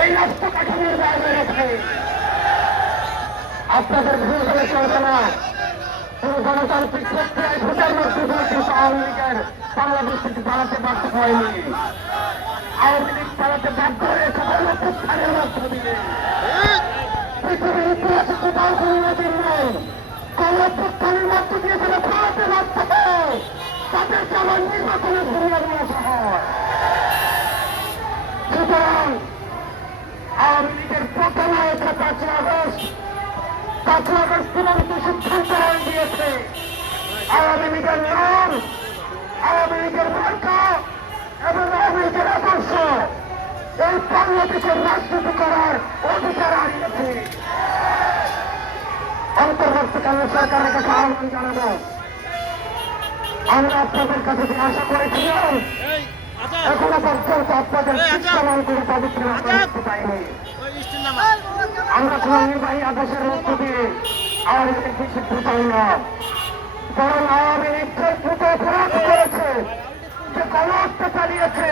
এই রাষ্ট্র কাঠামোর বাইরে রেখে আপনাদের ভুল হলে চলবে না। কোন গণতান্ত্রিক প্রক্রিয়ায় ভোটের মাধ্যমে কিন্তু আওয়ামী লীগের বাংলাদেশ থেকে পালাতে বাধ্য হয়নি। আওয়ামী লীগ পালাতে বাধ্য হয়েছে গণপ্রস্থানের মধ্য দিয়ে। পৃথিবীর ইতিহাসে কোথাও কোনো নদীর নেই গণপ্রস্থানের মধ্য দিয়ে যারা পালাতে বাধ্য হয় তাদেরকে আমার নির্বাচনে ঘুরিয়ে নিয়ে আসা হয়। সুতরাং আওয়ামী লীগের প্রথম হয়েছে 5ই আগস্ট। 5ই আগস্ট চূড়ান্ত সিদ্ধান্ত হয়ে দিয়েছে আওয়ামী লীগের নাম, আওয়ামী লীগের মার্কা এবং আওয়ামী লীগের আদর্শ এই বাংলাদেশের রাজনীতি করার অধিকার হারিয়েছে। অন্তর্বর্তীকালীন সরকারের কাছে আহ্বান জানাবো, আমরা আপনাদের কাছে যে আশা করেছিলাম এখনো পর্যন্ত আপনাদের শিক্ষামান করে পবিত্র করতে পারিনি। আমরা কোন নির্বাহী আদেশের মধ্য দিয়ে আওয়ামী লীগকে শিক্ষা চাই না, বরং আওয়ামী লীগকে দ্রুত অপরাধ করেছে, যে গণহত্যা চালিয়েছে,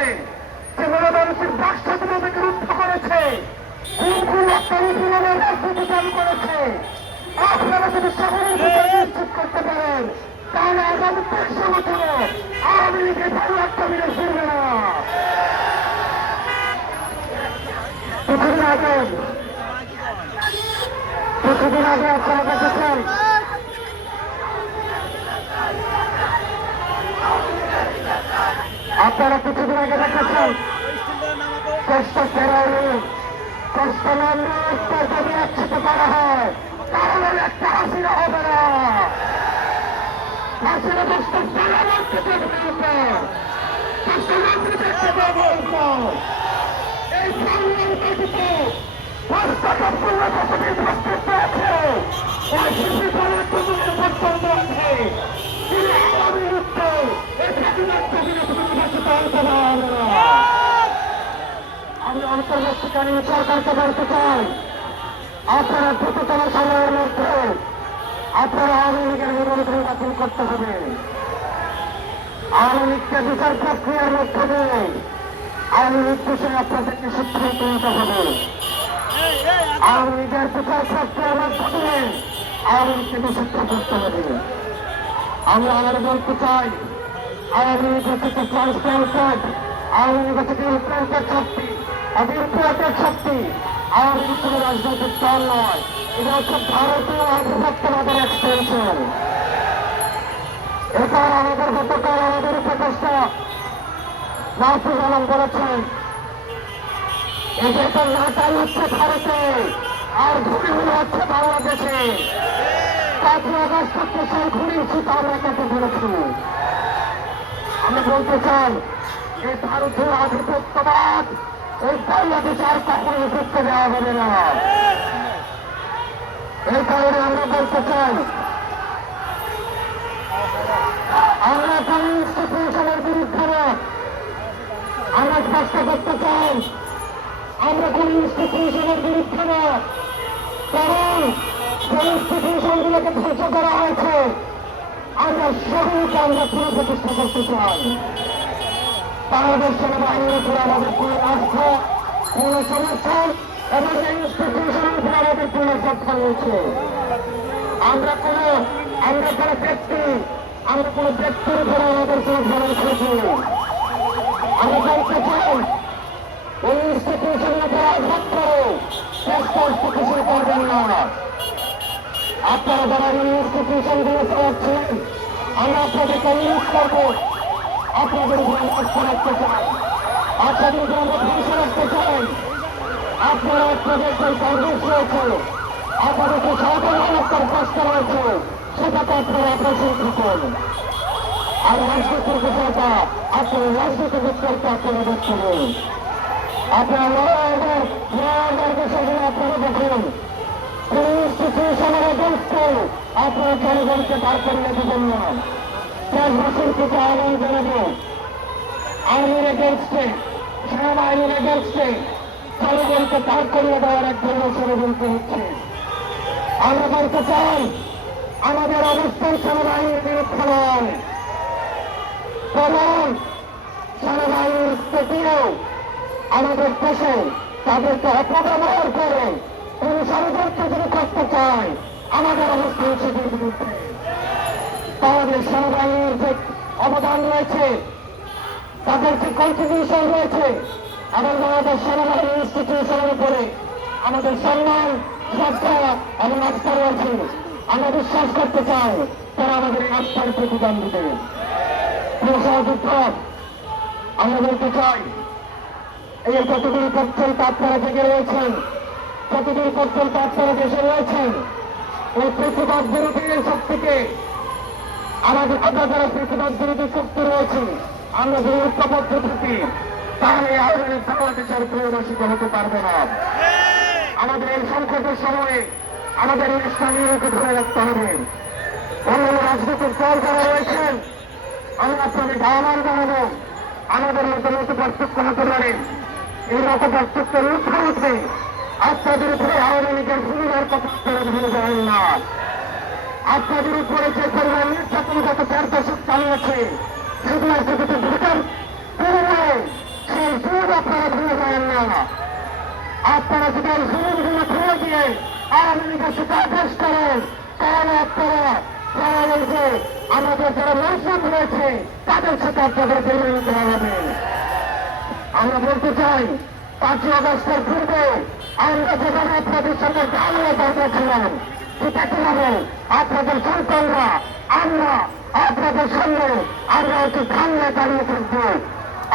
যে মনোমানসিক বাকস্বাধীনতাকে রুদ্ধ করেছে, খুন হত্যার রাজনীতি চালু করেছে। আপনারা যদি সকলের ভিতরে নিশ্চিত করতে পারেন তাহলে আগামী 5 বছরে আওয়ামী লীগের ভালো একটা মিলে ফিরবে না। কিছুদিন আগে আপনারা দেখেছেন কষ্ট ফেরাইনি, কষ্ট নামলে উত্তর যদি একসাথে করা হয় তাহলে একটা হাসিনা হবে না। হাসিনা কষ্ট ফেরানোর থেকে এই সংগ্রাম কেটিতে পূর্ণ পদ্ধতির প্রস্তুত পেয়েছে ওই শিশু দলের প্রতিনিধি পর্যন্ত আছে। তিনি আগামী মুহূর্তে এই স্বাধীনতা বিরোধী নির্বাচিত হতে পারবে না। আমি অন্তর্বর্তীকালীন সরকারকে বলতে চাই, আপনারা দ্রুততম সময়ের মধ্যে আপনারা আওয়ামী লীগের বিরুদ্ধে নির্বাচন করতে হবে। আওয়ামী লীগকে বিচার প্রক্রিয়ার মধ্য দিয়ে আওয়ামী লীগ বিষয়ে আপনাদেরকে সিদ্ধান্ত নিতে হবে। আওয়ামী লীগের বিচার প্রক্রিয়ার মধ্য দিয়ে আওয়ামী লীগকে নিষিদ্ধ করতে হবে। আমরা আবার বলতে চাই, আওয়ামী লীগ হচ্ছে ট্রান্সপ্লান্টেড, আওয়ামী লীগ হচ্ছে ইমপ্লান্টেড শক্তি, ইমপ্লান্টেড শক্তি। আওয়ামী লীগ কোনো রাজনৈতিক দল নয়, এটা হচ্ছে ভারতীয় আধিপত্যবাদের এক্সটেনশন। এটা আমাদের গতকাল আমাদের উপদেষ্টা মাহফুজ আলম বলেছেন, এদের নাটাই হচ্ছে ভারতে আর ঘুরিগুলো হচ্ছে বাংলাদেশে। 5ই আগস্ট থেকে সেই ঘুরির সুতা আমরা কেটে ফেলেছি। আমি বলতে চাই, এই ভারতীয় আধিপত্যবাদ এই বাংলাদেশে আর কখনো করতে দেওয়া হবে না। এই কারণে আমরা বলতে চাই, আমরা কোন ইনস্টিটিউশনের বিরুদ্ধে না, আমরা স্পষ্ট করতে চাই আমরা কোন ইনস্টিটিউশনের বিরুদ্ধে না, কারণ যে ইনস্টিটিউশনগুলোকে ধ্বংস করা হয়েছে আমরা সেগুলিকে আমরা পুনঃপ্রতিষ্ঠা করতে চাই। বাংলাদেশ সেনাবাহিনীর উপরে আমাদের কোন আস্থা, কোন সমর্থন এবং এই ইনস্টিটিউশনের উপরে আমাদের কোন শ্রদ্ধা রয়েছে। আমরা কোন ব্যক্তি, আমরা কোন ব্যক্তির উপরে আমাদের কোন ধরনের ক্ষতি নেই। আমি বলতে চাই, এই ইনস্টিটিউশনের উপরে আঘাত করে চেষ্টা স্থিতিশীল করবেন না। আপনারা যারা এই ইনস্টিটিউশনগুলো চালাচ্ছেন, আমরা আপনাদেরকে অনুরোধ করবো, আপনাদের উপরে লক্ষ্য রাখতে চাই, আপনাদের উপরে আমরা ভরসা রাখতে চাই। আপনারা আপনাদের যে কংগ্রেস রয়েছে, আপনাদের যে সহযোগিতার প্রশ্ন রয়েছে, সেটাকে আপনারা অপারেশন থাকুন। আর রাজনীতির বিষয়টা আপনার রাজনীতির বিষয়টা আপনারা দেখতে নেই। আপনারা লড়াইয়ের বিষয়গুলো আপনারা দেখুন। কোন ইনস্টিটিউশনের এগেন্স্টে আপনারা জনগণকে পার করিয়ে দেবেন না। দেশবাসীর কিছু আহ্বান জানাবো, আর্মির এগেন্স্টে, সেনাবাহিনীর এগেন্স্টে জনগণকে পার করিয়ে দেওয়ার এক ধরনের ষড়যন্ত্র হচ্ছে। আমরা বলতে চাই, আমাদের অবস্থান সেনাবাহিনীর বিরুদ্ধে নয়, বরং সেনাবাহিনীর থেকেও আমাদের দেশে তাদেরকে অপব্যবহার করে কোন ষড়যন্ত্র যদি করতে চায় আমাদের অবস্থান সেটির বিরুদ্ধে। তাদের সেনাবাহিনীর যে অবদান রয়েছে, তাদের যে কন্ট্রিবিউশন রয়েছে এবং আমাদের সেনাবাহিনী ইনস্টিটিউশনের উপরে আমাদের সম্মান, শ্রদ্ধা এবং আস্থা রয়েছে। আমরা বিশ্বাস করতে চাই তারা আমাদের এই আস্থার প্রতিদান দিবে। সহযুদ্ধ আমরা বলতে চাই, এই যতদিন পর্যন্ত আপনারা জেগে রয়েছেন, যতদিন পর্যন্ত আপনারা দেশে রয়েছেন, এই প্রতিবাদ বিরোধী শক্তিকে আমাদের আমরা যারা প্রতিবাদ বিরোধী শক্তি রয়েছে, আমরা যদি ঐক্যবদ্ধ থাকি তাহলে আমাদের বাংলাদেশের পরিবেশিত হতে পারবে না। আমাদের এই সংকটের সময়ে আমাদের এই ইসলামীয়কে ধরে রাখতে হবে। অন্যান্য রাজনৈতিক দল যারা রয়েছেন, আমি আপনাদের আহ্বান জানাবো, আমাদের মধ্যে মতো পার্থক্য হতে পারে, এই মতো পার্থক্যের ঊর্ধ্বে উঠে আপনাদের উপরে আওয়ামী লীগের ভূমিকার কথা আপনারা ভুলে যাবেন না। আপনাদের উপরে যে পরিমাণ নির্যাতন গত 4 দশক চালিয়েছে, সেগুলো যদি ভোটার পরিমাণে সেই সুযোগ আপনারা ভুলে যাবেন না। আপনারা যদি এই সুযোগগুলো ভুলে দিয়ে আওয়ামী লীগের সাথে আদেশ করেন, তাহলে আপনারা যে আমাদের যারা মৌসুম রয়েছে তাদের সাথে আপনাদের বেরিয়ে নিতে হবে। আমরা বলতে চাই, 5ই আগস্টের পূর্বে আমরা যেখানে আপনাদের সঙ্গে দাঁড়িয়ে দাঁড়িয়েছিলাম, ঠিক একইভাবে আপনাদের সন্তানরা আমরা আপনাদের সঙ্গে আমরা একটু সামনে দাঁড়িয়ে থাকবো।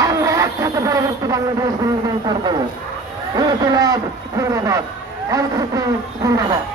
আমরা একসাথে পরবর্তী বাংলাদেশ নির্মাণ করবো। ইনকিলাব জিন্দাবাদ, এনসিপি জিন্দাবাদ।